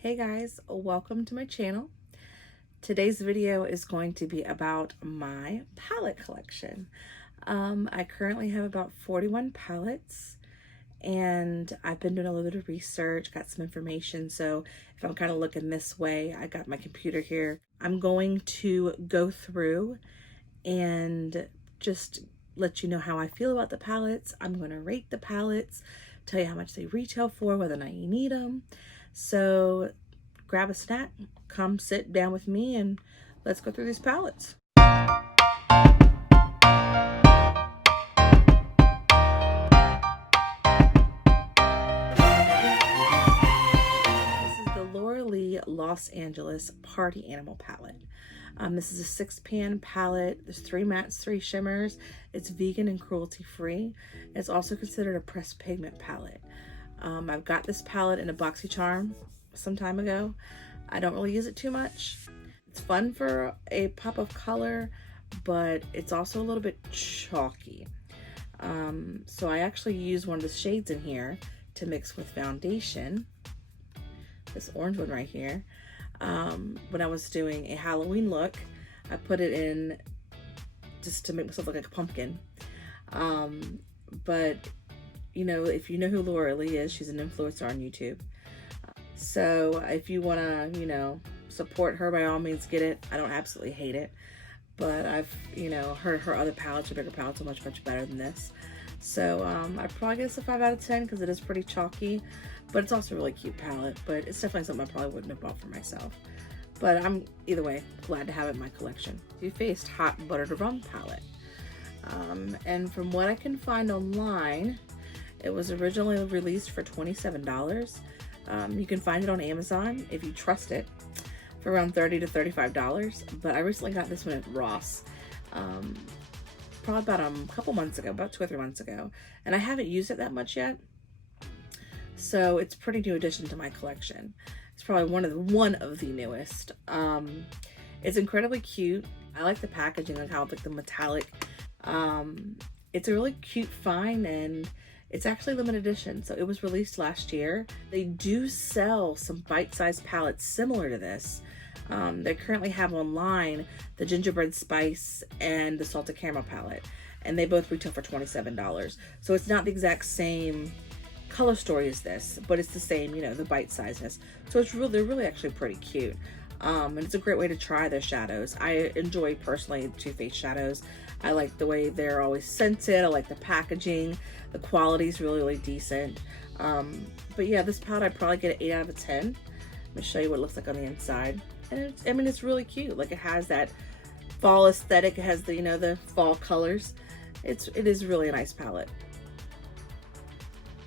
Hey guys, welcome to my channel. Today's video is going to be about my palette collection. I currently have about 41 palettes and I've been doing a little bit of research, got some information. So if I'm kind of looking this way, I got my computer here. I'm going to go through and just let you know how I feel about the palettes. I'm going to rate the palettes, tell you how much they retail for, whether or not you need them. So grab a snack, come sit down with me, and let's go through these palettes. This is the Laura Lee Los Angeles Party Animal palette. This is a 6-pan palette. There's 3 mattes, 3 shimmers. It's vegan and cruelty free. It's also considered a pressed pigment palette. I've got this palette in a BoxyCharm some time ago. I don't really use it too much. It's fun for a pop of color, but it's also a little bit chalky. So I actually use one of the shades in here to mix with foundation. This orange one right here. When I was doing a Halloween look, I put it in just to make myself look like a pumpkin. But you know, if you know who Laura Lee is, she's an influencer on YouTube. So if you want to, you know, support her, by all means, get it. I don't absolutely hate it, but I've, you know, heard her other palettes, her bigger palettes, are much better than this. So I'd probably give this a 5 out of 10 because it is pretty chalky, but it's also a really cute palette. But it's definitely something I probably wouldn't have bought for myself. But I'm, either way, glad to have it in my collection. Too Faced Hot Buttered Rum palette. And from what I can find online, it was originally released for $27. You can find it on Amazon if you trust it for around $30 to $35. But I recently got this one at Ross, probably about a couple months ago, about 2 or 3 months ago, and I haven't used it that much yet. So it's a pretty new addition to my collection. It's probably one of the newest. It's incredibly cute. I like the packaging, like how like the metallic. It's a really cute find, and it's actually limited edition, so it was released last year. They do sell some bite-sized palettes similar to this. They currently have online the gingerbread spice and the salted caramel palette, and they both retail for $27. So it's not the exact same color story as this, but it's the same, you know, the bite-sizedness. So it's really, they're really actually pretty cute. And it's a great way to try their shadows. I enjoy personally Too Faced shadows. I like the way they're always scented. I like the packaging. The quality is really, really decent. But yeah, this palette I'd probably get an 8 out of 10. Let me show you what it looks like on the inside. And it's, I mean, it's really cute. Like, it has that fall aesthetic. It has the, you know, the fall colors. It is really a nice palette.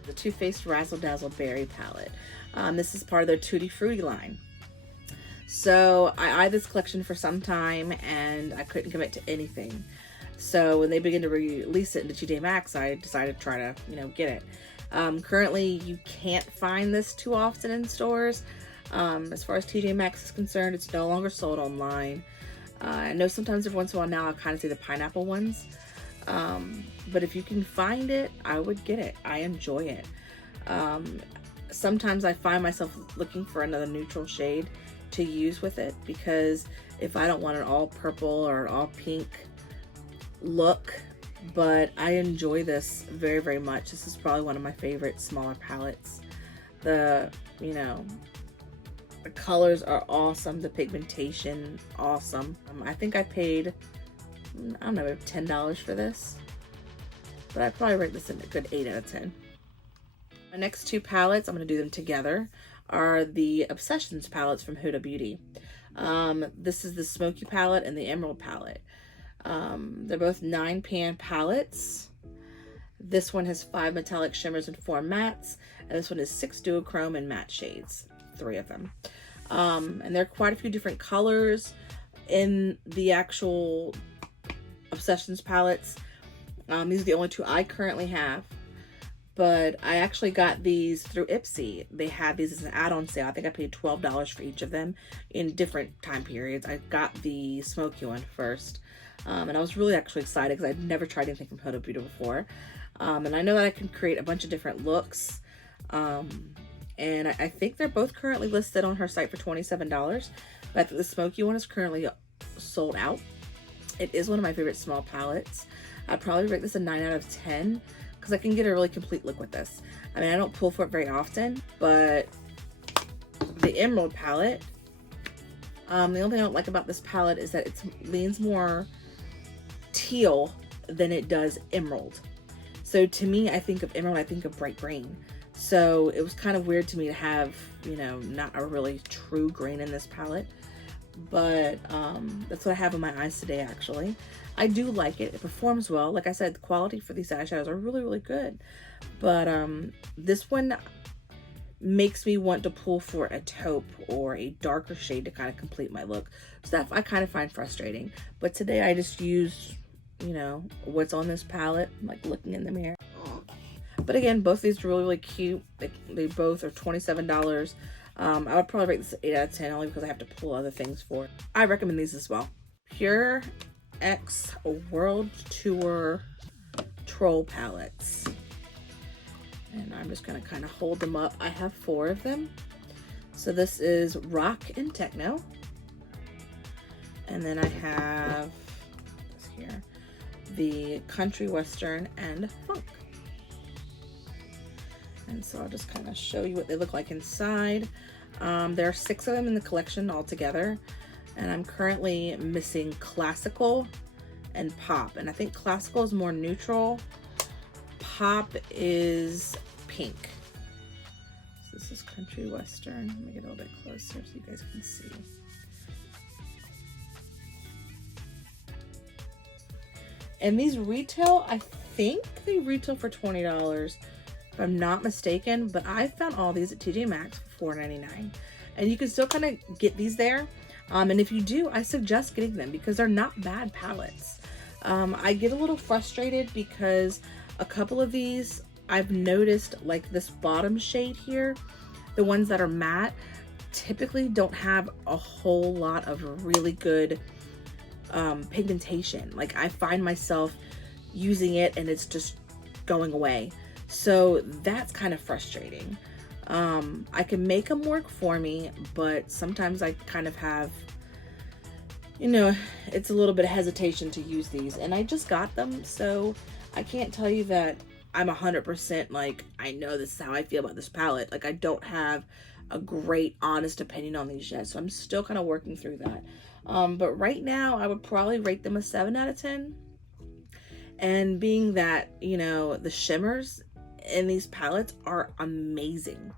The Too Faced Razzle Dazzle Berry palette. This is part of their Tutti Frutti line. So I eyed this collection for some time and I couldn't commit to anything. So when they began to release it into TJ Maxx, I decided to try to, you know, get it. Currently, you can't find this too often in stores. As far as TJ Maxx is concerned, it's no longer sold online. I know sometimes every once in a while now I kind of see the pineapple ones. But if you can find it, I would get it. I enjoy it. Sometimes I find myself looking for another neutral shade to use with it, because if I don't want an all purple or an all pink look, but I enjoy this very, very much. This is probably one of my favorite smaller palettes. The, you know, the colors are awesome. The pigmentation, awesome. I think I paid, I don't know, $10 for this, but I'd probably rate this in a good 8 out of 10. My next 2 palettes, I'm going to do them together, are the Obsessions palettes from Huda Beauty. This is the Smokey palette and the Emerald palette. They're both 9-pan palettes. This one has 5 metallic shimmers and 4 mattes, and this one is 6 duochrome and matte shades, 3 of them. And there are quite a few different colors in the actual Obsessions palettes. These are the only 2 I currently have. But I actually got these through Ipsy. They had these as an add-on sale. I think I paid $12 for each of them in different time periods. I got the Smoky one first. And I was really actually excited because I'd never tried anything from Huda Beauty before. And I know that I can create a bunch of different looks. and I think they're both currently listed on her site for $27, but the Smokey one is currently sold out. It is one of my favorite small palettes. I'd probably rate this a 9 out of 10 because I can get a really complete look with this. I mean, I don't pull for it very often, but the Emerald palette, the only thing I don't like about this palette is that it leans more teal than it does emerald. So to me, I think of emerald, I think of bright green. So it was kind of weird to me to have, you know, not a really true green in this palette. But that's what I have in my eyes today, actually. I do like it. It performs well. Like I said, the quality for these eyeshadows are really, really good. But this one makes me want to pull for a taupe or a darker shade to kind of complete my look. So that I kind of find frustrating. But today I just used, you know, what's on this palette. I'm like looking in the mirror. But again, both of these are really, really cute. They both are $27. I would probably rate this 8 out of 10 only because I have to pull other things for it. I recommend these as well. Pure X World Tour Troll Palettes. And I'm just going to kind of hold them up. I have 4 of them. So this is Rock and Techno. And then I have this here, the Country Western and Funk. And so I'll just kind of show you what they look like inside. There are 6 of them in the collection altogether. And I'm currently missing Classical and Pop. And I think Classical is more neutral. Pop is pink. So this is Country Western. Let me get a little bit closer so you guys can see. And these retail, I think they retail for $20. If I'm not mistaken, but I found all these at TJ Maxx for $4.99, and you can still kind of get these there. And if you do, I suggest getting them because they're not bad palettes. I get a little frustrated because a couple of these I've noticed, like this bottom shade here, the ones that are matte typically don't have a whole lot of really good pigmentation. Like I find myself using it and it's just going away. So that's kind of frustrating. I can make them work for me, but sometimes I kind of have, you know, it's a little bit of hesitation to use these. And I just got them, so I can't tell you that I'm 100% like, I know this is how I feel about this palette. Like I don't have a great, honest opinion on these yet. So I'm still kind of working through that. But right now, I would probably rate them a 7 out of 10. And being that, you know, the shimmers in these palettes are amazing.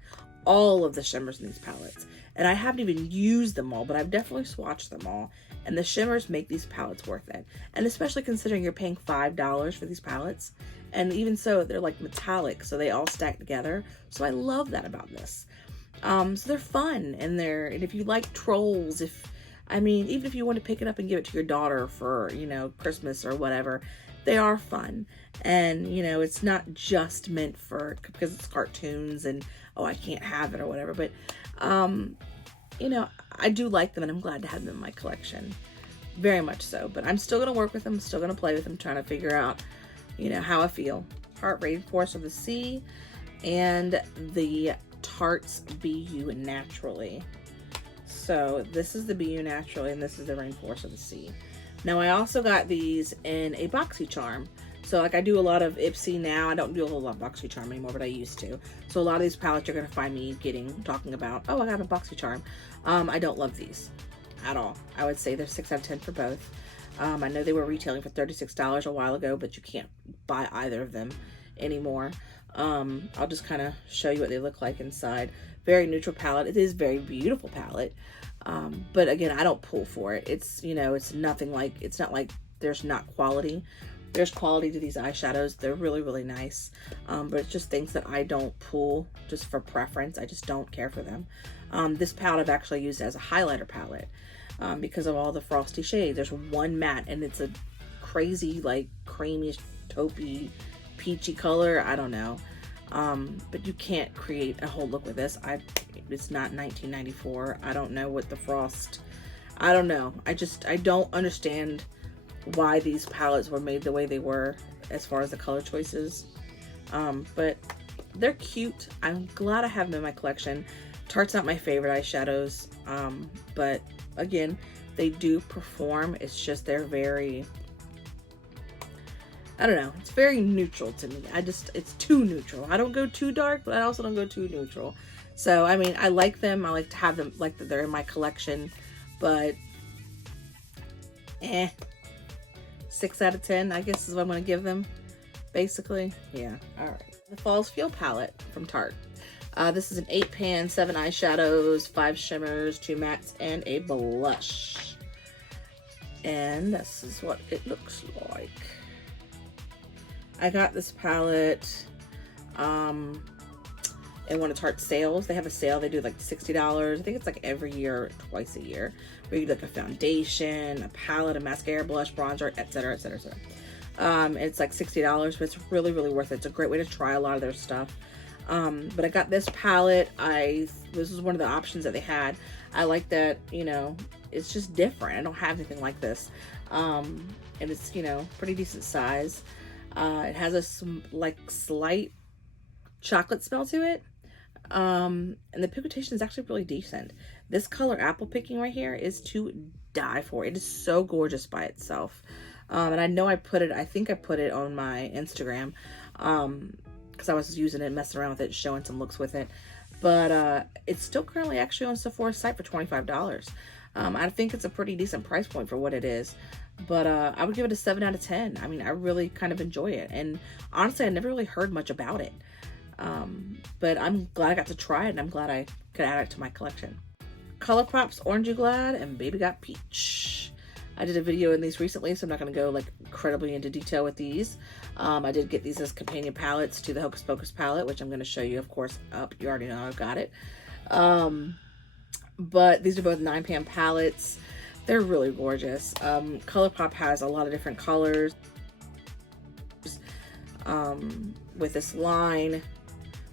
All of the shimmers in these palettes. And I haven't even used them all, but I've definitely swatched them all. And the shimmers make these palettes worth it. And especially considering you're paying $5 for these palettes. And even so, they're like metallic, so they all stack together. So I love that about this. So they're fun, and if you like trolls, even if you want to pick it up and give it to your daughter for, you know, Christmas or whatever, they are fun. And, you know, it's not just meant for, because it's cartoons and, oh, I can't have it or whatever. But, you know, I do like them and I'm glad to have them in my collection. Very much so. But I'm still going to work with them, still going to play with them, trying to figure out, you know, how I feel. Tarte Rainforest of the Sea and the Tarte's BU Naturally. So this is the BU Naturally and this is the Rainforest of the Sea. Now I also got these in a BoxyCharm. So like I do a lot of Ipsy now. I don't do a whole lot of BoxyCharm anymore, but I used to. So a lot of these palettes you're going to find me talking about, oh, I got a BoxyCharm. I don't love these at all. I would say they're 6 out of 10 for both. I know they were retailing for $36 a while ago, but you can't buy either of them anymore. I'll just kind of show you what they look like inside. Very neutral palette. It is a very beautiful palette. But again, I don't pull for it. It's, you know, it's not like there's not quality. There's quality to these eyeshadows. They're really, really nice. But it's just things that I don't pull just for preference. I just don't care for them. This palette I've actually used as a highlighter palette because of all the frosty shades. There's one matte and it's a crazy, like creamy, taupey, peachy color. I don't know. But you can't create a whole look with this. It's not 1994. I don't know what the frost, I don't know. I don't understand why these palettes were made the way they were as far as the color choices. But they're cute. I'm glad I have them in my collection. Tarte's not my favorite eyeshadows, but again, they do perform. It's just they're very, I don't know, it's very neutral to me. It's too neutral. I don't go too dark, but I also don't go too neutral. So, I mean, I like them. I like to have them, like that they're in my collection, but 6 out of 10, I guess is what I'm going to give them, basically. Yeah, all right. The Falls Feel palette from Tarte. This is an 8-pan, 7 eyeshadows, 5 shimmers, 2 mattes, and a blush. And this is what it looks like. I got this palette in one of Tarte's sales. They have a sale. They do like $60. I think it's like every year, twice a year, where you get like a foundation, a palette, a mascara, blush, bronzer, etc., etc., etc. It's like $60, but it's really, really worth it. It's a great way to try a lot of their stuff. But I got this palette. This was one of the options that they had. I like that, you know, it's just different. I don't have anything like this. And it's, you know, pretty decent size. It has a like slight chocolate smell to it. And the pigmentation is actually really decent. This color Apple Picking right here is to die for. It is so gorgeous by itself. And I know I think I put it on my Instagram, because I was using it, messing around with it, showing some looks with it. But it's still currently actually on Sephora's site for $25. I think it's a pretty decent price point for what it is. But I would give it a 7 out of 10. I mean, I really kind of enjoy it. And honestly, I never really heard much about it. But I'm glad I got to try it, and I'm glad I could add it to my collection. ColourPop's Orangey Glad and Baby Got Peach. I did a video in these recently, so I'm not going to go like incredibly into detail with these. I did get these as companion palettes to the Hocus Pocus palette, which I'm going to show you, of course, up. You already know I've got it. But these are both 9-pan palettes. They're really gorgeous. ColourPop has a lot of different colors. With this line,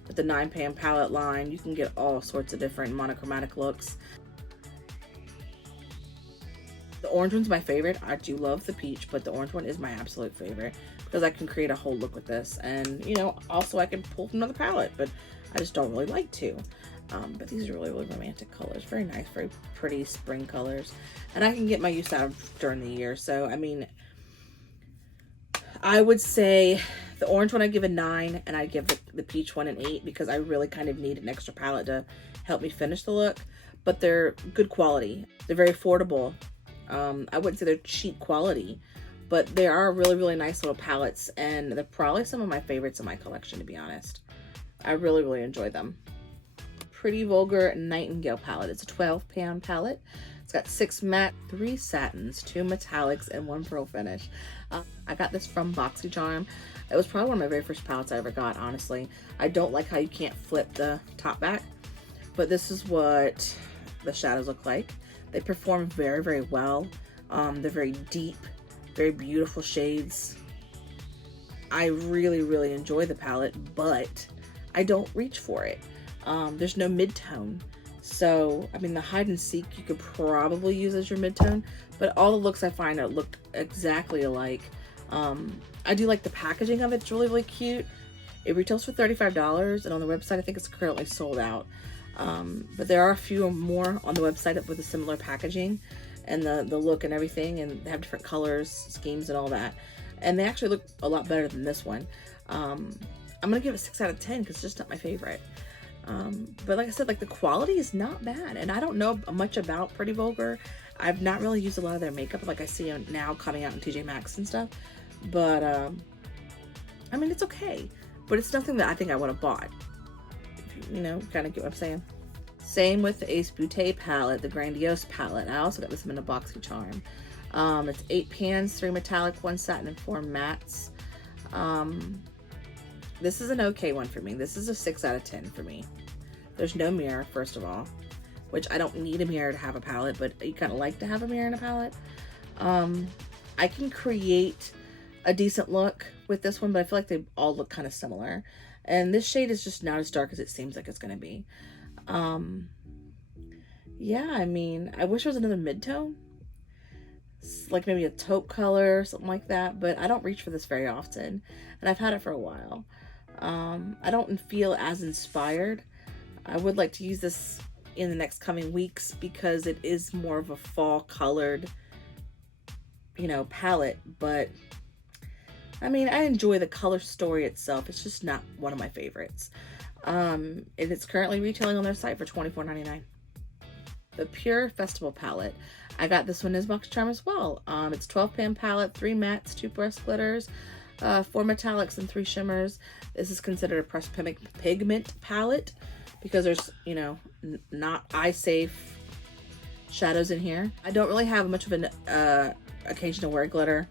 with the 9-pan palette line, you can get all sorts of different monochromatic looks. The orange one's my favorite. I do love the peach, but the orange one is my absolute favorite because I can create a whole look with this. And, you know, also I can pull from another palette, but I just don't really like to. But these are really, really romantic colors. Very nice, very pretty spring colors. And I can get my use out of during the year. So, I mean, I would say the orange one I give a 9, and I give the peach one an 8 because I really kind of need an extra palette to help me finish the look. But they're good quality. They're very affordable. I wouldn't say they're cheap quality, but they are really, really nice little palettes, and they're probably some of my favorites in my collection, to be honest. I really, really enjoy them. Pretty Vulgar Nightingale palette. It's a 12-pan palette. It's got 6 matte, 3 satins, 2 metallics, and 1 pearl finish. I got this from BoxyCharm. It was probably one of my very first palettes I ever got, honestly. I don't like how you can't flip the top back, but this is what the shadows look like. They perform very, very well. They're very deep, very beautiful shades. I really, really enjoy the palette, but I don't reach for it. There's no mid-tone. So, I mean, the hide and seek you could probably use as your mid-tone, but all the looks I find out look exactly alike. I do like the packaging of it. It's really, really cute. It retails for $35, and on the website, I think it's currently sold out. But there are a few more on the website with a similar packaging and the look and everything, and they have different colors, schemes, and all that. And they actually look a lot better than this one. I'm gonna give it 6 out of 10 because it's just not my favorite. But like I said, like the quality is not bad, and I don't know much about Pretty Vulgar. I've not really used a lot of their makeup like I see now coming out in TJ Maxx and stuff. But I mean, it's okay, but it's nothing that I think I would have bought. You know, kind of get what I'm saying. Same with the Ace Beauté palette, the Grandiose palette. I also got this in a BoxyCharm. It's 8 pans, 3 metallic, 1 satin, and 4 mattes. This is an okay one for me. This is a 6 out of 10 for me. There's no mirror, first of all, which I don't need a mirror to have a palette, but you kind of like to have a mirror in a palette. I can create a decent look with this one, but I feel like they all look kind of similar. And this shade is just not as dark as it seems like it's going to be. Yeah, I mean, I wish there was another mid-tone. Like maybe a taupe color or something like that. But I don't reach for this very often. And I've had it for a while. I don't feel as inspired. I would like to use this in the next coming weeks because it is more of a fall colored, you know, palette. But I mean, I enjoy the color story itself. It's just not one of my favorites. And it's currently retailing on their site for $24.99. The Pure Festival palette. I got this one as Box Charm as well. It's 12 pan palette, 3 mattes, 2 pressed glitters, 4 metallics, and 3 shimmers. This is considered a pressed pigment palette because there's, you know, not eye safe shadows in here. I don't really have much of an occasion to wear glitter.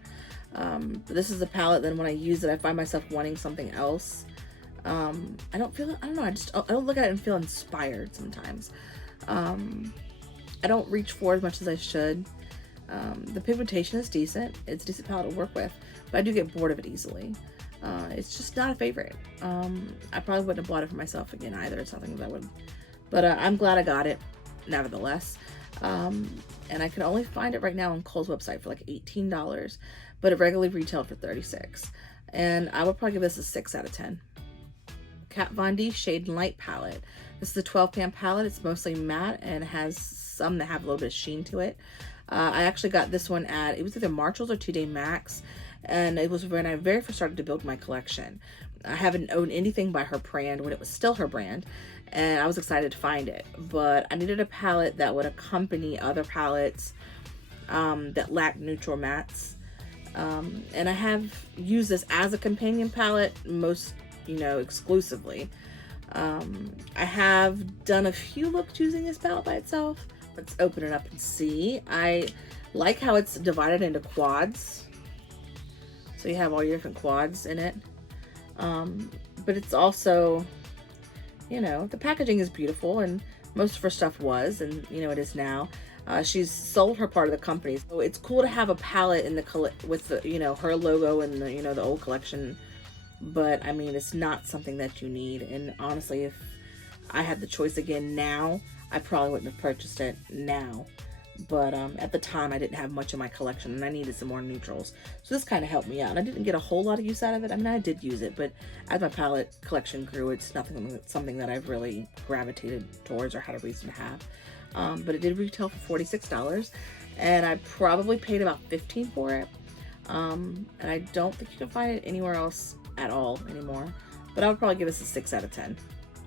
But this is a palette that when I use it, I find myself wanting something else. I don't know, I don't look at it and feel inspired sometimes. I don't reach for as much as I should. The pigmentation is decent. It's a decent palette to work with, but I do get bored of it easily. It's just not a favorite. I probably wouldn't have bought it for myself again either. It's something that I would, but I'm glad I got it nevertheless. And I can only find it right now on Kohl's website for like $18, but it regularly retailed for $36. And I would probably give this a 6 out of 10. Kat Von D Shade and Light palette. This is a 12 pan palette. It's mostly matte and has some that have a little bit of sheen to it. I actually got this one at, it was either Marshall's or 2 Day Max, and it was when I very first started to build my collection. I haven't owned anything by her brand when it was still her brand, and I was excited to find it, but I needed a palette that would accompany other palettes that lack neutral mattes. And I have used this as a companion palette most, you know, exclusively. I have done a few looks using this palette by itself. Let's open it up and see. I like how it's divided into quads. So you have all your different quads in it. But it's also, you know, the packaging is beautiful, and most of her stuff was, and you know, it is now. She's sold her part of the company, so it's cool to have a palette in the with the, you know, her logo and the, you know, the old collection. But I mean, it's not something that you need. And honestly, if I had the choice again now, I probably wouldn't have purchased it now. But at the time, I didn't have much in my collection, and I needed some more neutrals. So this kind of helped me out. And I didn't get a whole lot of use out of it. I mean, I did use it, but as my palette collection grew, it's something that I've really gravitated towards or had a reason to have. But it did retail for $46, and I probably paid about $15 for it. And I don't think you can find it anywhere else at all anymore. But I would probably give this a 6 out of 10,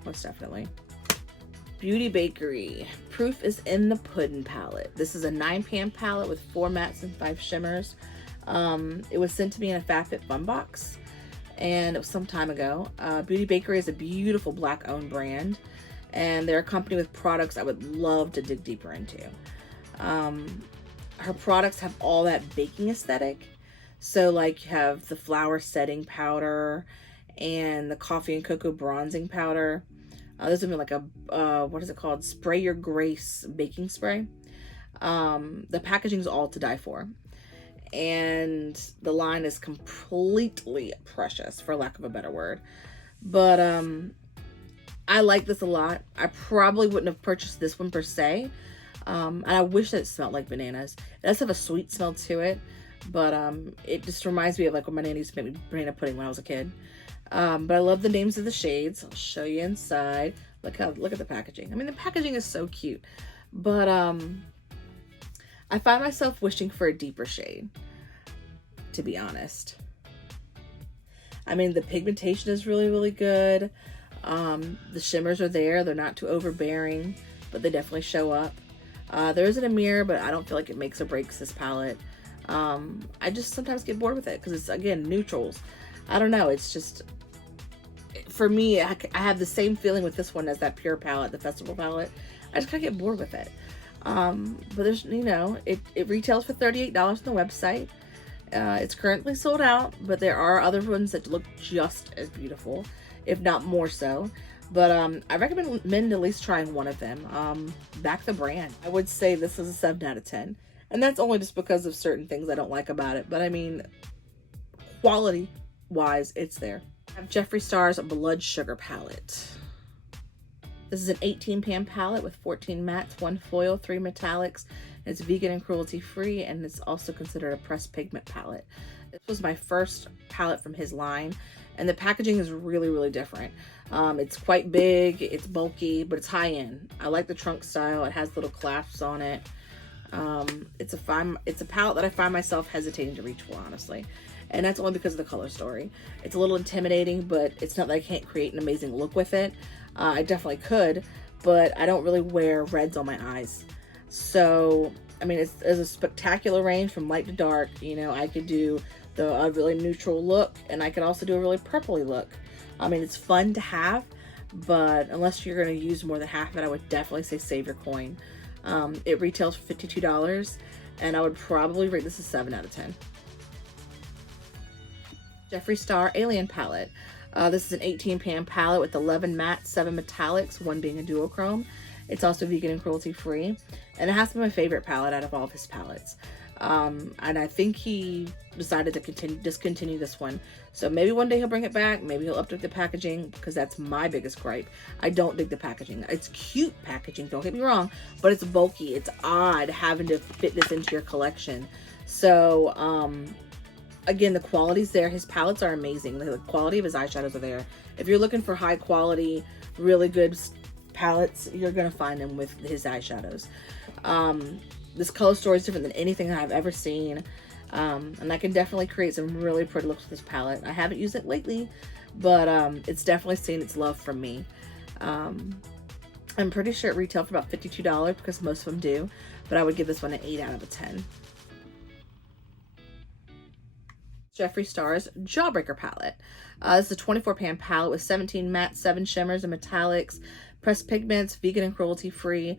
most definitely. Beauty Bakery. Proof is in the Puddin palette. This is a 9 pan palette with 4 mattes and 5 shimmers. It was sent to me in a FabFitFun box, and it was some time ago. Beauty Bakery is a beautiful black owned brand, and they're a company with products I would love to dig deeper into. Her products have all that baking aesthetic. So like you have the flour setting powder and the coffee and cocoa bronzing powder. This would be like a, what is it called? Spray Your Grace baking spray. The packaging is all to die for. And the line is completely precious, for lack of a better word. But I like this a lot. I probably wouldn't have purchased this one per se. And I wish that it smelled like bananas. It does have a sweet smell to it. But it just reminds me of like when my nanny used to make me banana pudding when I was a kid. But I love the names of the shades. I'll show you inside. Look at the packaging. I mean, the packaging is so cute. But I find myself wishing for a deeper shade, to be honest. I mean, the pigmentation is really, really good. The shimmers are there. They're not too overbearing, but they definitely show up. There isn't a mirror, but I don't feel like it makes or breaks this palette. I just sometimes get bored with it because it's, again, neutrals. I don't know. It's just, for me, I have the same feeling with this one as that Pure palette, the Festival palette. I just kind of get bored with it. But there's, you know, it retails for $38 on the website. It's currently sold out, but there are other ones that look just as beautiful, if not more so. But I recommend at least trying one of them. Back the brand. I would say this is a 7 out of 10. And that's only just because of certain things I don't like about it. But I mean, quality-wise, it's there. I have Jeffree Star's Blood Sugar palette. This is an 18 pan palette with 14 mattes, 1 foil, 3 metallics. It's vegan and cruelty free, and it's also considered a pressed pigment palette. This was my first palette from his line, and the packaging is really, really different. It's quite big, it's bulky, but it's high end. I like the trunk style. It has little clasps on it. It's a palette that I find myself hesitating to reach for, honestly. And that's only because of the color story. It's a little intimidating, but it's not that I can't create an amazing look with it. I definitely could, but I don't really wear reds on my eyes. So, I mean, it's a spectacular range from light to dark. You know, I could do a really neutral look, and I could also do a really purpley look. I mean, it's fun to have, but unless you're going to use more than half of it, I would definitely say save your coin. It retails for $52, and I would probably rate this a 7 out of 10. Jeffree Star Alien Palette. This is an 18 pan palette with 11 mattes, 7 metallics, 1 being a duochrome. It's also vegan and cruelty free, and it has to be my favorite palette out of all of his palettes. And I think he decided to discontinue this one. So maybe one day he'll bring it back. Maybe he'll update the packaging, because that's my biggest gripe. I don't dig the packaging. It's cute packaging, don't get me wrong, but it's bulky. It's odd having to fit this into your collection. So, again, the quality's there. His palettes are amazing. The quality of his eyeshadows are there. If you're looking for high quality, really good palettes, you're going to find them with his eyeshadows. This color story is different than anything I've ever seen. And I can definitely create some really pretty looks with this palette. I haven't used it lately, but it's definitely seen its love from me. I'm pretty sure it retailed for about $52 because most of them do, but I would give this one an 8 out of 10. Jeffree Star's Jawbreaker palette. This is a 24 pan palette with 17 mattes, 7 shimmers and metallics, pressed pigments, vegan and cruelty free.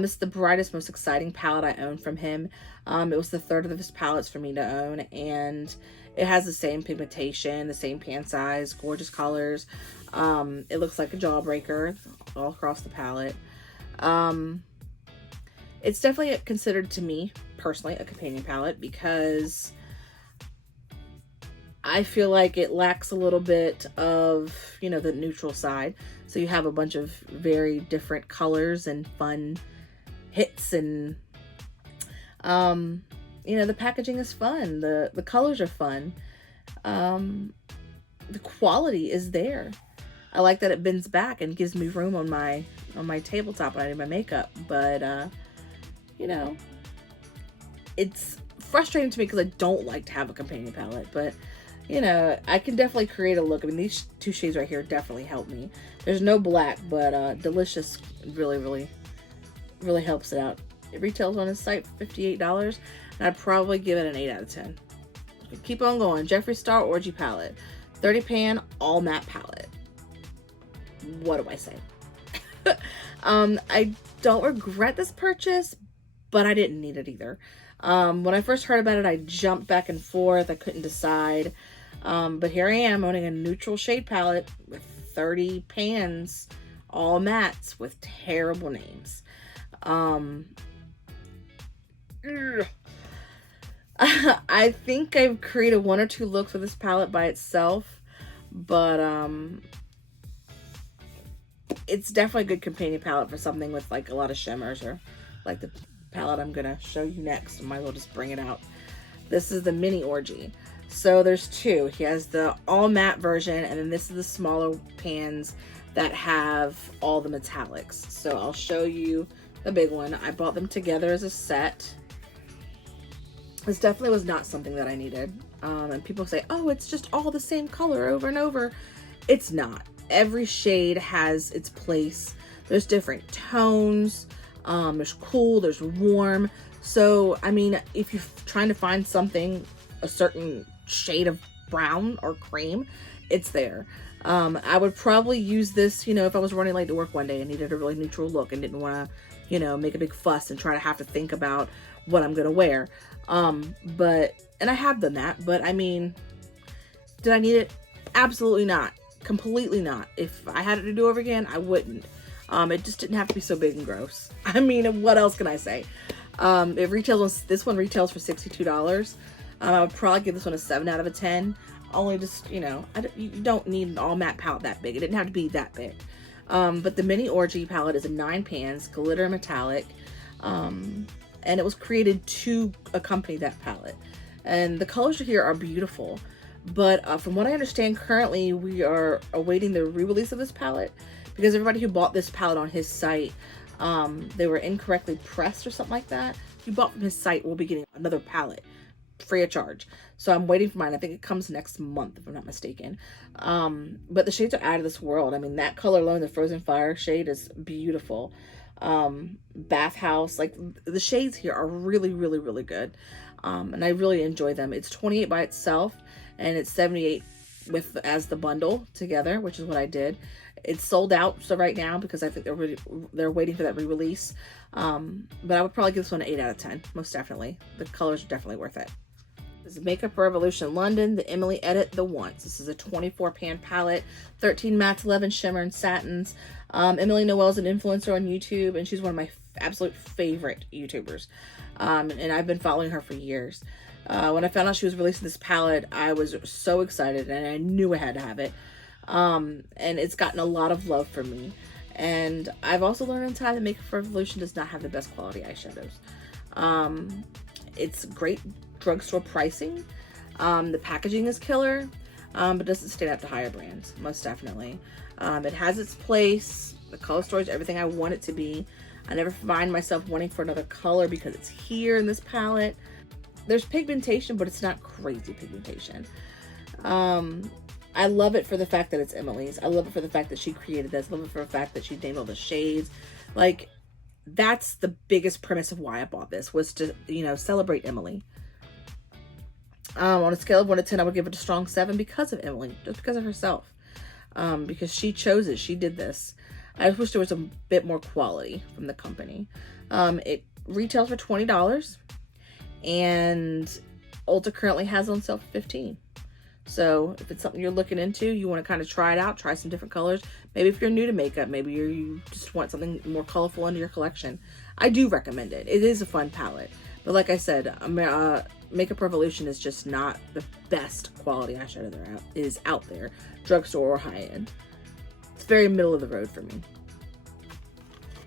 This is the brightest, most exciting palette I own from him. It was the third of his palettes for me to own, and it has the same pigmentation, the same pan size, gorgeous colors. It looks like a Jawbreaker all across the palette. It's definitely considered, to me personally, a companion palette, because I feel like it lacks a little bit of, you know, the neutral side. So you have a bunch of very different colors and fun hits, and you know, the packaging is fun. The colors are fun. The quality is there. I like that it bends back and gives me room on my tabletop when I do my makeup. But you know, it's frustrating to me because I don't like to have a companion palette, but you know, I can definitely create a look. I mean, these two shades right here definitely help me. There's no black, but Delicious really helps it out. It retails on his site for $58, and I'd probably give it an 8 out of 10. Keep on going. Jeffree Star Orgy Palette. 30 pan, all matte palette. What do I say? I don't regret this purchase, but I didn't need it either. When I first heard about it, I jumped back and forth. I couldn't decide. But here I am owning a neutral shade palette with 30 pans, all mattes with terrible names. I think I've created 1 or 2 looks with this palette by itself, but it's definitely a good companion palette for something with like a lot of shimmers, or like the palette I'm gonna show you next. I might as well just bring it out. This is the mini orgy. So there's 2. He has the all matte version, and then this is the smaller pans that have all the metallics. So I'll show you the big one. I bought them together as a set. This definitely was not something that I needed. And people say, oh, it's just all the same color over and over. It's not. Every shade has its place. There's different tones. There's cool, there's warm. So, I mean, if you're trying to find something, a certain shade of brown or cream, it's there. I would probably use this, you know, if I was running late to work one day and needed a really neutral look and didn't want to, you know, make a big fuss and try to have to think about what I'm going to wear. And I have done that, but I mean, did I need it? Absolutely not. Completely not. If I had it to do over again, I wouldn't. It just didn't have to be so big and gross. I mean, what else can I say? This one retails for $62. I would probably give this one a 7 out of 10. Only just, you know, you don't need an all matte palette that big. It didn't have to be that big. But the Mini Orgy palette is a 9 pans, glitter metallic. And it was created to accompany that palette. And the colors here are beautiful. But from what I understand, currently we are awaiting the re-release of this palette, because everybody who bought this palette on his site, they were incorrectly pressed or something like that. If you bought from his site, we'll be getting another palette free of charge. So I'm waiting for mine. I think it comes next month, if I'm not mistaken. But the shades are out of this world. I mean, that color alone, the Frozen Fire shade, is beautiful. Bathhouse, like the shades here are really, really, really good. And I really enjoy them. It's 28 by itself, and it's 78 with as the bundle together, which is what I did. It's sold out so right now, because I think they're waiting for that re-release. But I would probably give this one an 8 out of 10, most definitely. The colors are definitely worth it. This is Makeup Revolution London, the Emily Edit the Once. This is a 24 pan palette, 13 mattes, 11 shimmer and satins. Emily Noel's an influencer on YouTube, and she's one of my absolute favorite YouTubers. And I've been following her for years. When I found out she was releasing this palette, I was so excited, and I knew I had to have it. And it's gotten a lot of love from me. And I've also learned in time that Makeup Revolution does not have the best quality eyeshadows. It's great drugstore pricing. The packaging is killer, but doesn't stand up to higher brands, most definitely. It has its place. The color story is everything I want it to be. I never find myself wanting for another color because it's here in this palette. There's pigmentation, but it's not crazy pigmentation. I love it for the fact that it's Emily's. I love it for the fact that she created this. I love it for the fact that she named all the shades. Like, that's the biggest premise of why I bought this, was to, you know, celebrate Emily. On a scale of 1 to 10, I would give it a strong 7 because of Emily, just because of herself. Because she chose it. She did this. I just wish there was a bit more quality from the company. It retails for $20, and Ulta currently has on sale for $15. So if it's something you're looking into, you want to kind of try it out, try some different colors. Maybe if you're new to makeup, maybe you just want something more colorful into your collection, I do recommend it. It is a fun palette. But like I said, Makeup Revolution is just not the best quality eyeshadow there is out there, drugstore or high-end. It's very middle of the road for me.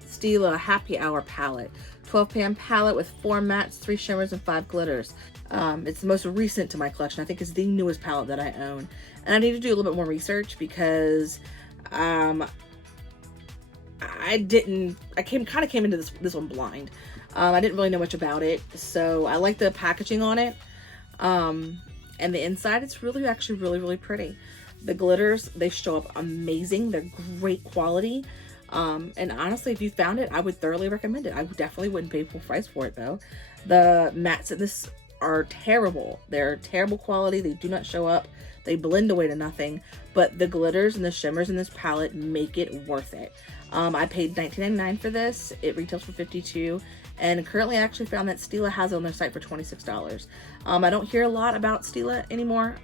Stila Happy Hour palette. 12 pan palette with 4 mattes, 3 shimmers, and 5 glitters. It's the most recent to my collection. I think it's the newest palette that I own. And I need to do a little bit more research, because I kind of came into this one blind. I didn't really know much about it, so I like the packaging on it. And the inside, it's actually really pretty. The glitters, they show up amazing. They're great quality. And honestly, if you found it, I would thoroughly recommend it. I definitely wouldn't pay full price for it, though. The mattes in this are terrible. They're terrible quality. They do not show up. They blend away to nothing. But the glitters and the shimmers in this palette make it worth it. I paid $19.99 for this. It retails for $52. And currently I actually found that Stila has it on their site for $26. I don't hear a lot about Stila anymore.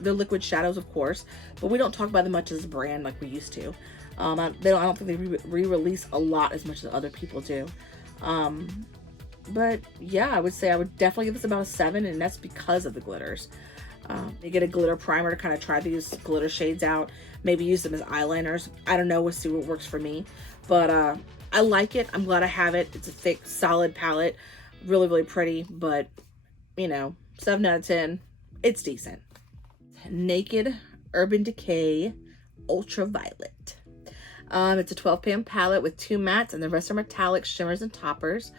They're liquid shadows, of course, but we don't talk about them much as a brand like we used to. I don't think they re-release a lot as much as other people do. But yeah, I would say I would definitely give this about a 7, and that's because of the glitters. You get a glitter primer to kind of try these glitter shades out, maybe use them as eyeliners. I don't know, we'll see what works for me, but I like it. I'm glad I have it. It's a thick, solid palette, really pretty, but you know, 7 out of 10, it's decent. Naked Urban Decay Ultraviolet. It's a 12 pan palette with 2 mattes, and the rest are metallic shimmers and toppers.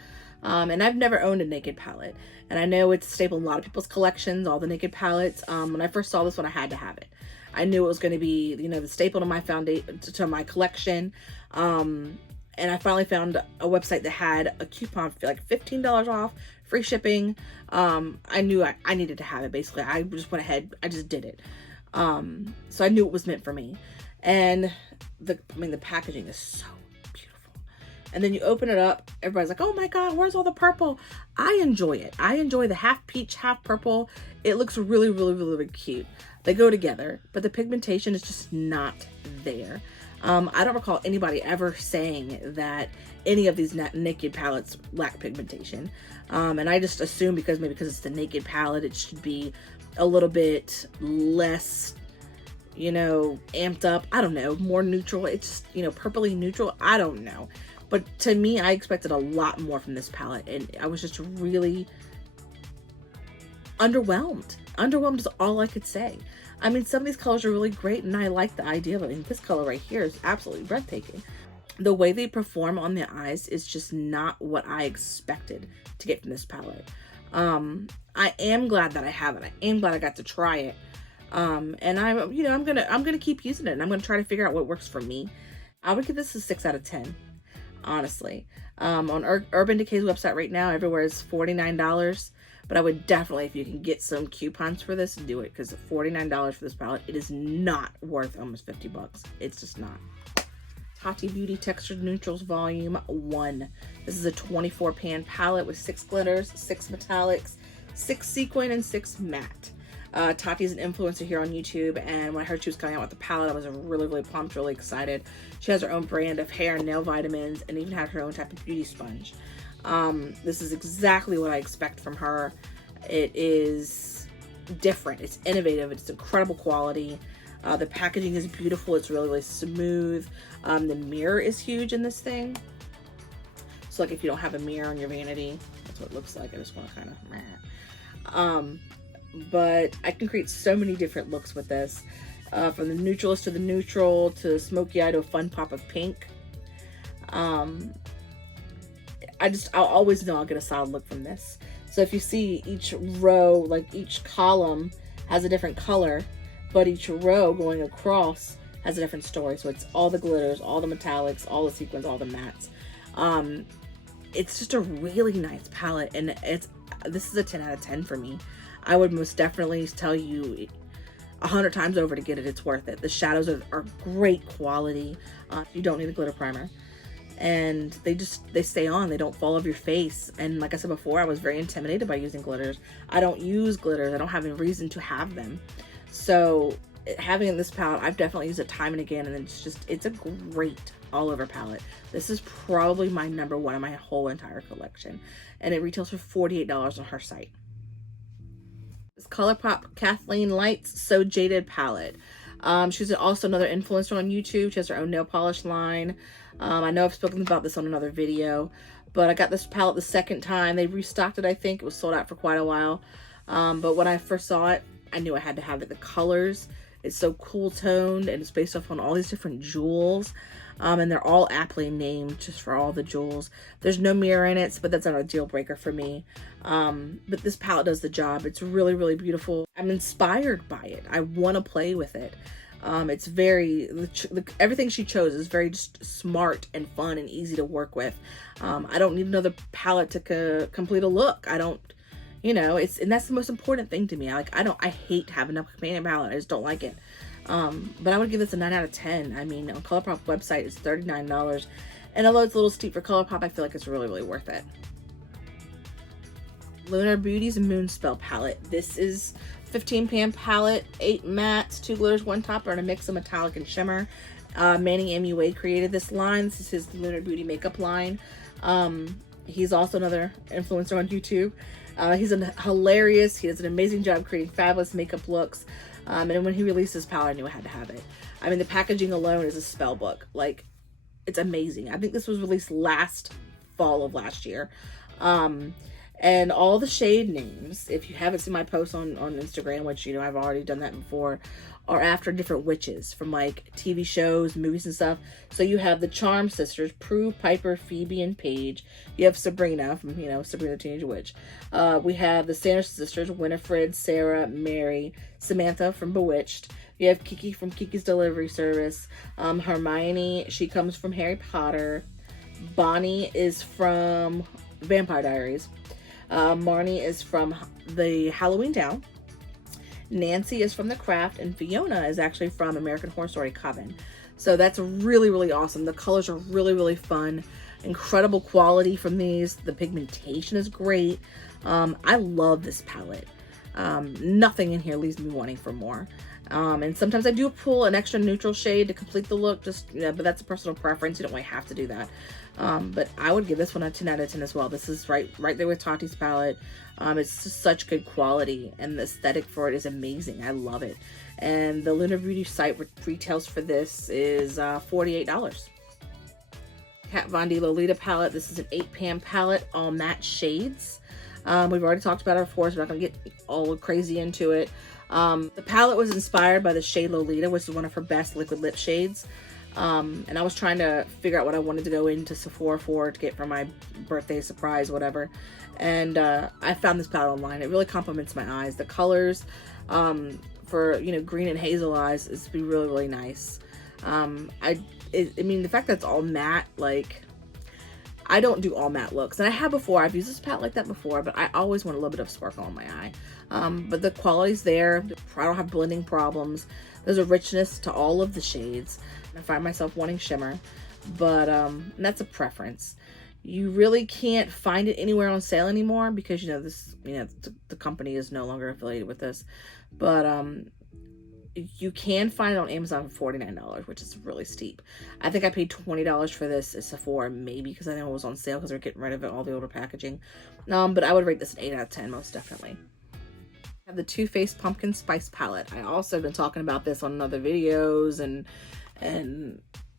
And I've never owned a Naked palette, and I know it's a staple in a lot of people's collections, all the Naked palettes. When I first saw this one, I had to have it. I knew it was going to be, you know, the staple to my to my collection. And I finally found a website that had a coupon for like $15 off, free shipping. I knew I needed to have it. Basically, I just went ahead, I just did it. So I knew it was meant for me. And the packaging is so beautiful. And then you open it up, everybody's like, oh my God, where's all the purple? I enjoy it. I enjoy the half peach, half purple. It looks really cute. They go together, but the pigmentation is just not there. I don't recall anybody ever saying that any of these Naked palettes lack pigmentation. And I just assume because it's the Naked palette, it should be a little bit less you know, amped up. I don't know, more neutral. It's just, you know, purpley neutral. I don't know. But to me, I expected a lot more from this palette, and I was just really underwhelmed. Underwhelmed is all I could say. I mean, some of these colors are really great, and I like the idea of it. And this color right here is absolutely breathtaking. The way they perform on the eyes is just not what I expected to get from this palette. I am glad that I have it. I am glad I got to try it. And I'm, you know, I'm gonna keep using it, and I'm gonna try to figure out what works for me. I would give this a 6 out of 10, honestly. On Urban Decay's website right now, everywhere is $49. But I would definitely, if you can get some coupons for this, do it, because $49 for this palette, it is not worth almost 50 bucks. It's just not. Tarte Beauty Textured Neutrals Volume 1. This is a 24 pan palette with 6 glitters, 6 metallics, 6 sequin, and 6 matte. Tati is an influencer here on YouTube, and when I heard she was coming out with the palette, I was really, really pumped, really excited. She has her own brand of hair and nail vitamins, and even has her own type of beauty sponge. This is exactly what I expect from her. It is different, it's innovative, it's incredible quality. The packaging is beautiful, it's really, really smooth. The mirror is huge in this thing. So like if you don't have a mirror on your vanity, that's what it looks like. I just want to kind of but I can create so many different looks with this. From the neutralist to the neutral to smoky eye to a fun pop of pink. I'll always know I'll get a solid look from this. So if you see each row, like each column has a different color, but each row going across has a different story. So it's all the glitters, all the metallics, all the sequins, all the mattes. It's just a really nice palette, and this is a 10 out of 10 for me. I would most definitely tell you 100 times over to get it. It's worth it. The shadows are great quality. You don't need a glitter primer. And they stay on, they don't fall off your face. And like I said before, I was very intimidated by using glitters. I don't use glitters, I don't have any reason to have them. So having this palette, I've definitely used it time and again, and it's a great all over palette. This is probably my number one in my whole entire collection, and it retails for $48 on her site. This ColourPop Kathleen Lights So Jaded palette. She's also another influencer on YouTube. She has her own nail polish line. I know I've spoken about this on another video, but I got this palette the second time. They restocked it, I think. It was sold out for quite a while. But when I first saw it, I knew I had to have it. The colors, it's so cool toned, and it's based off on all these different jewels. And they're all aptly named just for all the jewels. There's no mirror in it, but that's not a deal breaker for me. But this palette does the job. It's really, really beautiful. I'm inspired by it. I want to play with it. It's very, everything she chose is very just smart and fun and easy to work with. I don't need another palette to complete a look. I don't, you know, and that's the most important thing to me. I hate having a companion palette. I just don't like it. But I would give this a 9 out of 10. I mean, on ColourPop website, it's $39. And although it's a little steep for ColourPop, I feel like it's really, really worth it. Lunar Beauty's Moonspell palette. This is 15 pan palette, 8 mattes, 2 glitters, 1 topper, and a mix of metallic and shimmer. Manny MUA created this line. This is his Lunar Beauty makeup line. He's also another influencer on YouTube. He's hilarious. He does an amazing job creating fabulous makeup looks. And when he released this palette, I knew I had to have it. I mean, the packaging alone is a spell book. Like, it's amazing. I think this was released last fall of last year. And all the shade names, if you haven't seen my posts on Instagram, which, you know, I've already done that before, are after different witches from like TV shows, movies and stuff. So you have the Charm Sisters, Prue, Piper, Phoebe, and Paige. You have Sabrina from, you know, Sabrina the Teenage Witch. We have the Sanders Sisters, Winifred, Sarah, Mary, Samantha from Bewitched. You have Kiki from Kiki's Delivery Service. Hermione, she comes from Harry Potter. Bonnie is from Vampire Diaries. Marnie is from the Halloween Town. Nancy is from The Craft, and Fiona is actually from American Horror Story Coven. So that's really, really awesome. The colors are really, really fun. Incredible quality from these. The pigmentation is great. I love this palette. Nothing in here leaves me wanting for more. And sometimes I do pull an extra neutral shade to complete the look, just, you know, but that's a personal preference. You don't really have to do that. But I would give this one a 10 out of 10 as well. This is right there with Tati's palette. It's just such good quality, and the aesthetic for it is amazing. I love it. and the Lunar Beauty site retails for this is $48. Kat Von D Lolita palette. This is an 8-pan palette, all matte shades. We've already talked about it before, so I'm not going to get all crazy into it. The palette was inspired by the shade Lolita, which is one of her best liquid lip shades. And I was trying to figure out what I wanted to go into Sephora for to get for my birthday surprise, whatever. And I found this palette online. It really complements my eyes. The colors for, you know, green and hazel eyes is be really, really nice. I mean, the fact that it's all matte, like, I don't do all matte looks, and I have before. I've used this palette like that before, but I always want a little bit of sparkle on my eye. But the quality's there. I don't have blending problems. There's a richness to all of the shades. I find myself wanting shimmer, but that's a preference. You really can't find it anywhere on sale anymore because, you know, this, you know, the company is no longer affiliated with this, but you can find it on Amazon for $49, which is really steep. I think I paid $20 for this at Sephora, maybe because I know it was on sale because they're getting rid of it, all the older packaging. But I would rate this an 8 out of 10, most definitely. I have the Too Faced Pumpkin Spice palette. I also have been talking about this on other videos and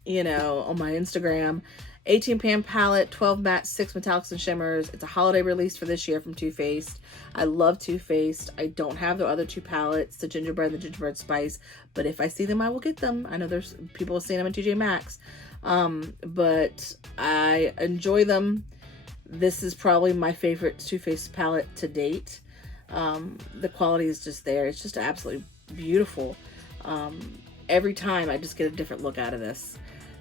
you know, on my Instagram. 18-pan palette, 12 matte, 6 metallics and shimmers. It's a holiday release for this year from Too Faced. I love Too Faced. I don't have the other two palettes, the gingerbread and the gingerbread spice, but if I see them, I will get them. I know there's people seeing them at TJ Maxx, but I enjoy them. This is probably my favorite Too Faced palette to date. The quality is just there. It's just absolutely beautiful. Every time I just get a different look out of this.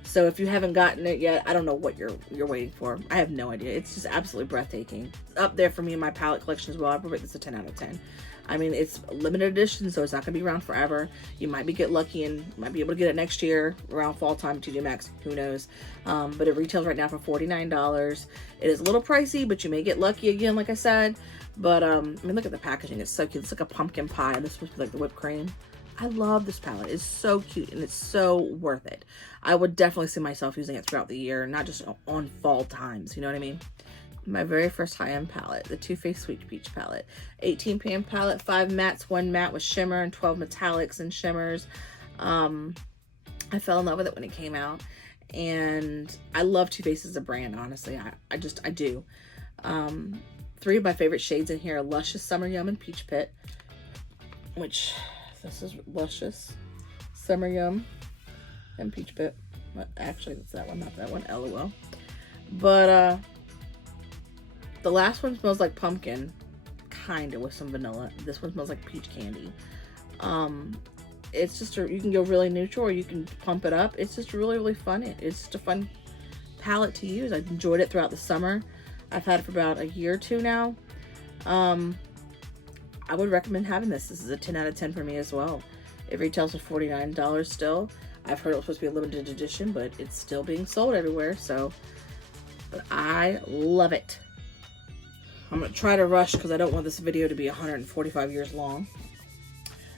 So if you haven't gotten it yet, I don't know what you're waiting for. I have no idea. It's just absolutely breathtaking. It's up there for me in my palette collection as well. I would rate this a 10 out of 10. I mean, it's limited edition, so it's not going to be around forever. You might get lucky and might be able to get it next year around fall time at TJ Maxx. Who knows? But it retails right now for $49. It is a little pricey, but you may get lucky again, like I said. But I mean, look at the packaging. It's so cute. It's like a pumpkin pie, and this is supposed to be like the whipped cream. I love this palette. It's so cute and it's so worth it. I would definitely see myself using it throughout the year, not just on fall times. You know what I mean? My very first high-end palette, the Too Faced Sweet Peach palette. 18-pan palette, 5 mattes, 1 matte with shimmer, and 12 metallics and shimmers. I fell in love with it when it came out, and I love Too Faced as a brand, honestly. I do. 3 of my favorite shades in here are Luscious, Summer Yum, and Peach Pit, which... this is Luscious, Summer Yum, and Peach Pit. Actually, that's that one, not that one. LOL. But the last one smells like pumpkin, kind of, with some vanilla. This one smells like peach candy. It's just you can go really neutral, or you can pump it up. It's just really, really fun. It's just a fun palette to use. I've enjoyed it throughout the summer. I've had it for about a year or two now. I would recommend having this. This is a 10 out of 10 for me as well. It retails for $49 still. I've heard it was supposed to be a limited edition, but it's still being sold everywhere, so. But I love it. I'm going to try to rush because I don't want this video to be 145 years long.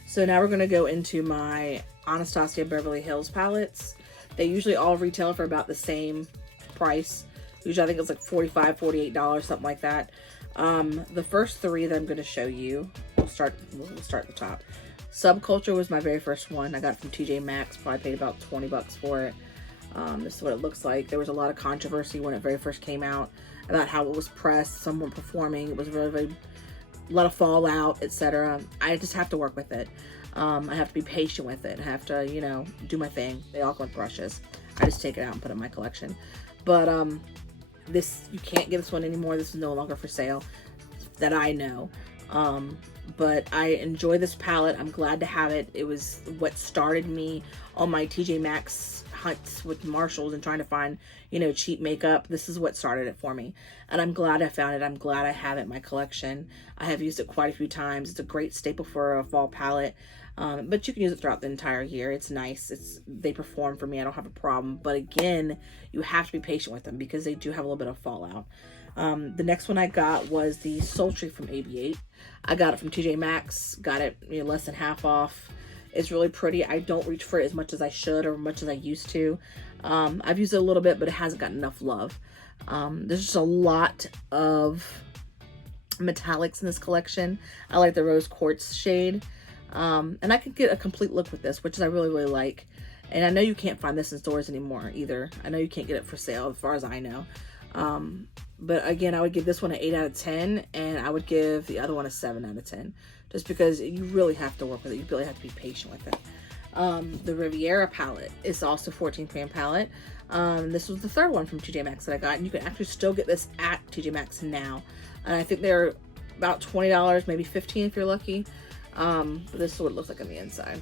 So now we're going to go into my Anastasia Beverly Hills palettes. They usually all retail for about the same price. Usually I think it's like $45, $48, something like that. The first 3 that I'm going to show you, we'll start at the top. Subculture was my very first one. I got it from TJ Maxx. Probably paid about $20 for it. This is what it looks like. There was a lot of controversy when it very first came out about how it was pressed, some were performing. It was a lot of fallout, etc. I just have to work with it. I have to be patient with it. I have to, you know, do my thing. They all come with brushes. I just take it out and put it in my collection. But, this, you can't get this one anymore. This is no longer for sale that I know. But I enjoy this palette. I'm glad to have it. It was what started me on my TJ Maxx hunts with Marshalls and trying to find, you know, cheap makeup. This is what started it for me. And I'm glad I found it. I'm glad I have it in my collection. I have used it quite a few times. It's a great staple for a fall palette. But you can use it throughout the entire year. It's nice. They perform for me. I don't have a problem. But again, you have to be patient with them because they do have a little bit of fallout. The next one I got was the Sultry from AB8. I got it from TJ Maxx. Got it, you know, less than half off. It's really pretty. I don't reach for it as much as I should or much as I used to. I've used it a little bit, but it hasn't gotten enough love. There's just a lot of metallics in this collection. I like the Rose Quartz shade. And I could get a complete look with this, which I really, really like. And I know you can't find this in stores anymore either. I know you can't get it for sale as far as I know. But again, I would give this one an 8 out of 10, and I would give the other one a 7 out of 10, just because you really have to work with it. You really have to be patient with it. The Riviera palette is also 14 pan palette. This was the third one from TJ Maxx that I got, and you can actually still get this at TJ Maxx now. And I think they're about $20, maybe $15 if you're lucky. But this is what it looks like on the inside.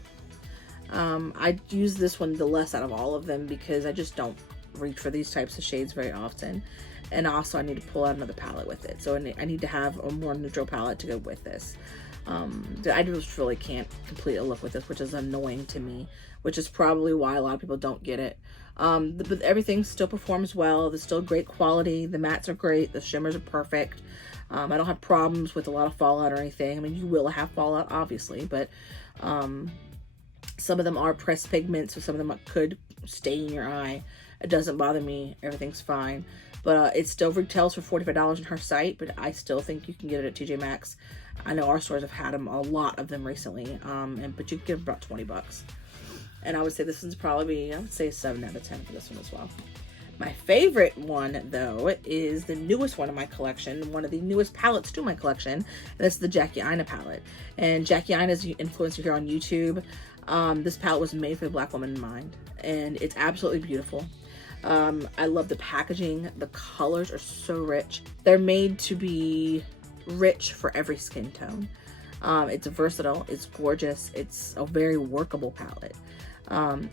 I use this one the less out of all of them because I just don't reach for these types of shades very often. And also I need to pull out another palette with it. So I need to have a more neutral palette to go with this. I just really can't complete a look with this, which is annoying to me, which is probably why a lot of people don't get it. But everything still performs well. There's still great quality. The mattes are great. The shimmers are perfect. I don't have problems with a lot of fallout or anything. I mean, you will have fallout, obviously, but some of them are pressed pigments, so some of them could stain your eye. It doesn't bother me. Everything's fine. But it still retails for $45 on her site, but I still think you can get it at TJ Maxx. I know our stores have had them, a lot of them recently, but you can get them about 20 bucks. And I would say this one's probably, I would say 7 out of 10 for this one as well. My favorite one, though, is the newest one in my collection, one of the newest palettes to my collection, and that's the Jackie Aina palette. And Jackie Aina is an influencer here on YouTube. This palette was made for the Black woman in mind, and it's absolutely beautiful. I love the packaging. The colors are so rich. They're made to be rich for every skin tone. It's versatile. It's gorgeous. It's a very workable palette.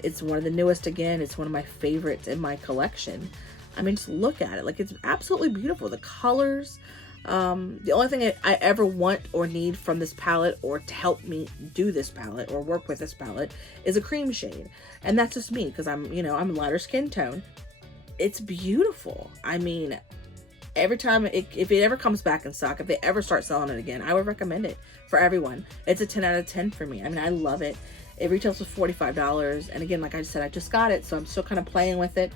It's one of the newest again. It's one of my favorites in my collection. I mean, just look at it. Like, it's absolutely beautiful. The colors. The only thing I ever want or need from this palette, or to help me do this palette or work with this palette, is a cream shade. And that's just me, because I'm a lighter skin tone. It's beautiful. I mean, every time, if it ever comes back in stock, if they ever start selling it again, I would recommend it for everyone. It's a 10 out of 10 for me. I mean, I love it. It retails for $45. And again, like I said, I just got it, so I'm still kind of playing with it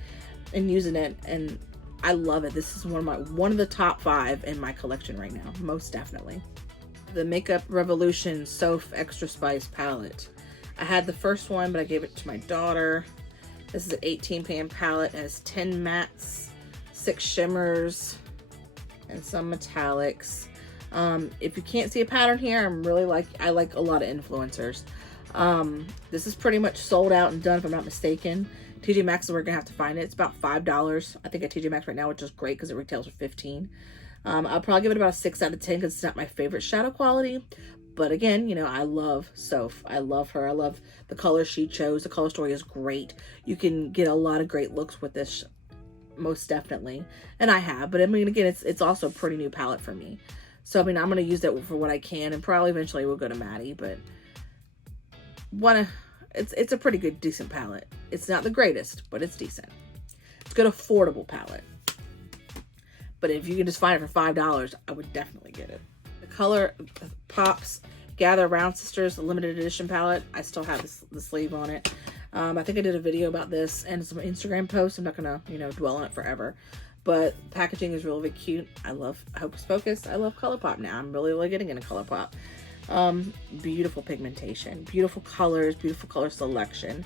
and using it, and I love it. This is one of the top 5 in my collection right now, most definitely. The Makeup Revolution Soph Extra Spice palette. I had the first one, but I gave it to my daughter. This is an 18 pan palette. It has 10 mattes, 6 shimmers, and some metallics. If you can't see a pattern here, I like a lot of influencers. This is pretty much sold out and done, if I'm not mistaken. TJ Maxx is where we're gonna have to find it. It's about $5, I think, at TJ Maxx right now, which is great because it retails for $15. I'll probably give it about a 6 out of 10 because it's not my favorite shadow quality. But again, I love Soph. I love her. I love the color she chose. The color story is great. You can get a lot of great looks with this, most definitely. And I have. But I mean, again, it's also a pretty new palette for me. So I mean, I'm gonna use that for what I can, and probably eventually we'll go to Maddie. But it's a pretty good, decent palette. It's not the greatest, but it's decent. It's a good, affordable palette. But if you can just find it for $5, I would definitely get it. The Color Pops Gather Round Sisters limited edition palette. I still have the sleeve on it. I think I did a video about this and some Instagram posts. I'm not gonna, dwell on it forever. But packaging is really, really cute. I love Hocus Pocus. I love ColourPop now. I'm really, really getting into ColourPop. Beautiful pigmentation, beautiful colors, beautiful color selection.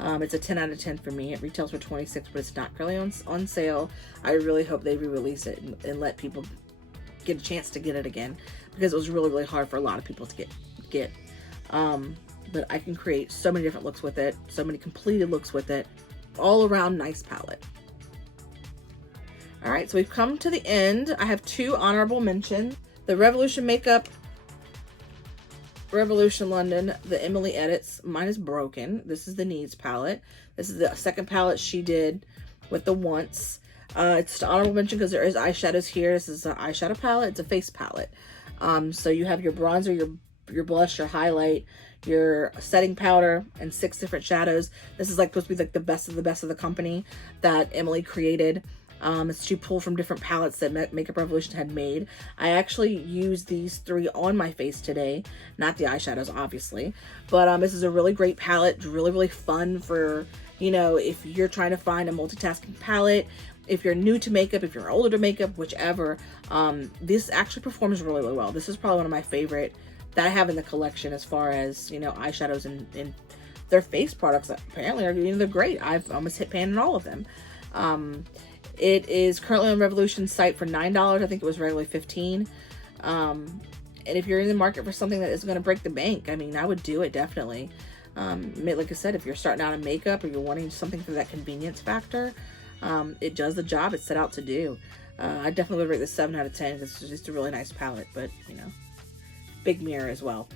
It's a 10 out of 10 for me. It retails for $26, but it's not currently on sale. I really hope they re-release it and let people get a chance to get it again, because it was really, really hard for a lot of people to get. But I can create so many different looks with it, so many completed looks with it. All around nice palette. All right, so we've come to the end. I have 2 honorable mentions. The Revolution Makeup Revolution London, the Emily Edits. Mine is broken. This is the Needs palette. This is the second palette she did with the Once. It's an honorable mention because there is eyeshadows here. This is an eyeshadow palette. It's a face palette. So you have your bronzer, your blush, your highlight, your setting powder, and 6 different shadows. This is supposed to be the best of the company that Emily created. She pulled from different palettes that Makeup Revolution had made. I actually used these 3 on my face today, not the eyeshadows, obviously. But this is a really great palette. It's really, really fun for, if you're trying to find a multitasking palette, if you're new to makeup, if you're older to makeup, whichever. This actually performs really, really well. This is probably one of my favorite that I have in the collection as far as, you know, eyeshadows and their face products. Apparently are, you know, they're great. I've almost hit pan in all of them. It is currently on Revolution's site for $9. I think it was regularly $15. And if you're in the market for something that is going to break the bank, I mean, I would do it, definitely. Like I said, if you're starting out in makeup or you're wanting something for that convenience factor, it does the job it's set out to do. I definitely would rate this 7 out of 10 because it's just a really nice palette, but, you know, big mirror as well.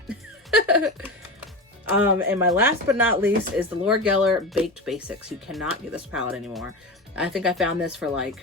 And my last but not least is the Laura Geller Baked Basics. You cannot get this palette anymore. I think I found this for like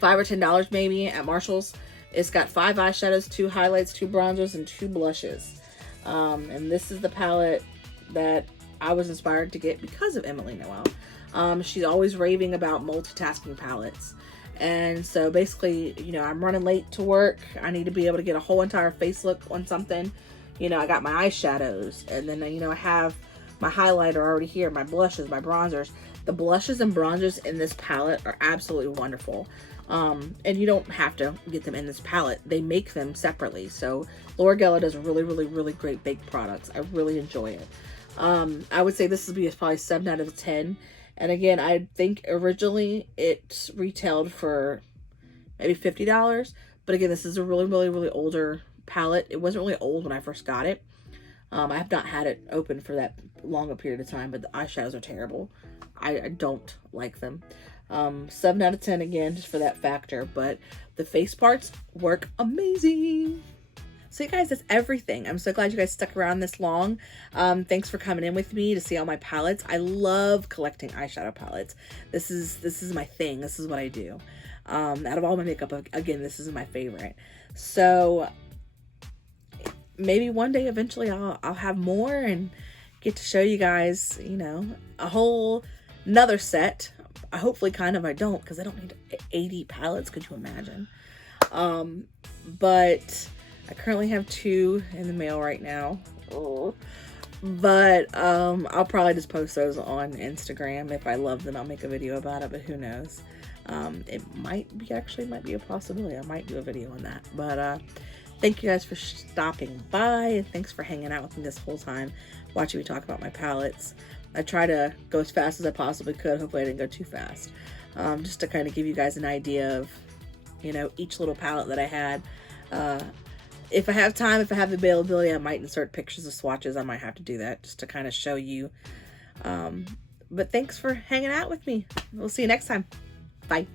$5 or $10 maybe at Marshall's. It's got 5 eyeshadows, 2 highlights, 2 bronzers, and 2 blushes. And this is the palette that I was inspired to get because of Emily Noel. She's always raving about multitasking palettes. And so basically, you know, I'm running late to work. I need to be able to get a whole entire face look on something. You know, I got my eyeshadows, and then, you know, I have my highlighter already here, my blushes, my bronzers. The blushes and bronzers in this palette are absolutely wonderful. And you don't have to get them in this palette. They make them separately. So Laura Geller does really, really, really great baked products. I really enjoy it. I would say this would be probably 7 out of 10. And again, I think originally it retailed for maybe $50. But again, this is a really, really, really older palette. It wasn't really old when I first got it. I have not had it open for that long a period of time, but the eyeshadows are terrible. I don't like them. 7 out of 10 again, just for that factor, but the face parts work amazing. So you guys, that's everything. I'm so glad you guys stuck around this long. Thanks for coming in with me to see all my palettes. I love collecting eyeshadow palettes. This is my thing. This is what I do. Out of all my makeup, again, this is my favorite. So maybe one day eventually I'll have more and get to show you guys, you know, a whole another set. Hopefully I don't, because I don't need 80 palettes. Could you imagine? But I currently have 2 in the mail right now. Oh. But I'll probably just post those on Instagram. If I love them, I'll make a video about it, but who knows? It might be a possibility. I might do a video on that. But thank you guys for stopping by, and thanks for hanging out with me this whole time, watching me talk about my palettes. I try to go as fast as I possibly could. Hopefully I didn't go too fast. Just to kind of give you guys an idea of, you know, each little palette that I had. If I have time, if I have the availability, I might insert pictures of swatches. I might have to do that just to kind of show you. But thanks for hanging out with me. We'll see you next time. Bye.